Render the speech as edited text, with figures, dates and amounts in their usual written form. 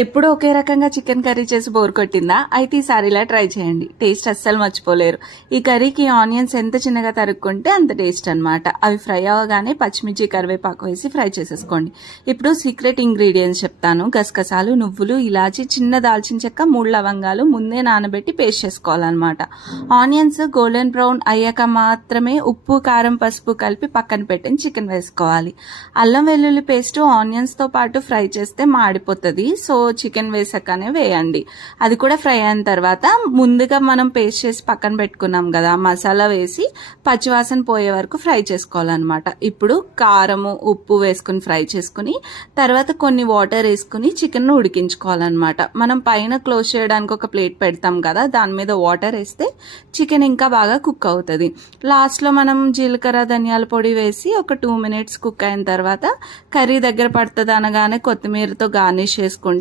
ఎప్పుడూ ఒకే రకంగా chicken curry చేసి బోర్ కొట్టిందా? అయితే ఈసారి ఇలా ట్రై చేయండి. టేస్ట్ అస్సలు మర్చిపోలేరు. ఈ కర్రీకి ఆనియన్స్ ఎంత చిన్నగా తరుక్కుంటే అంత టేస్ట్ అనమాట. అవి ఫ్రై అవ్వగానే పచ్చిమిర్చి, కరివేపాకు వేసి ఫ్రై చేసేసుకోండి. ఇప్పుడు సీక్రెట్ ఇంగ్రీడియంట్స్ చెప్తాను. గసగసాలు, నువ్వులు, ఇలాచి, చిన్న దాల్చిన చెక్క, 3 లవంగాలు ముందే నానబెట్టి పేస్ట్ చేసుకోవాలన్నమాట. ఆనియన్స్ గోల్డెన్ బ్రౌన్ అయ్యాక మాత్రమే ఉప్పు, కారం, పసుపు కలిపి పక్కన పెట్టి చికెన్ వేసుకోవాలి. అల్లం వెల్లుల్లి పేస్ట్ ఆనియన్స్తో పాటు ఫ్రై చేస్తే మాడిపోతుంది. సో చికెన్ వేసాకనే వేయండి. అది కూడా ఫ్రై అయిన తర్వాత ముందుగా మనం పేస్ట్ చేసి పక్కన పెట్టుకున్నాం కదా, మసాలా వేసి పచ్చివాసన పోయే వరకు ఫ్రై చేసుకోవాలన్నమాట. ఇప్పుడు కారము, ఉప్పు వేసుకుని ఫ్రై చేసుకుని తర్వాత కొన్ని వాటర్ వేసుకుని చికెన్ ఉడికించుకోవాలన్నమాట. మనం పైన క్లోజ్ చేయడానికి ఒక ప్లేట్ పెడతాం కదా, దాని మీద వాటర్ వేస్తే చికెన్ ఇంకా బాగా కుక్ అవుతుంది. లాస్ట్లో మనం జీలకర్ర, ధనియాల పొడి వేసి ఒక 2 minutes కుక్ అయిన తర్వాత కర్రీ దగ్గర పడుతుంది అనగానే కొత్తిమీరతో గార్నిష్ చేసుకుంటే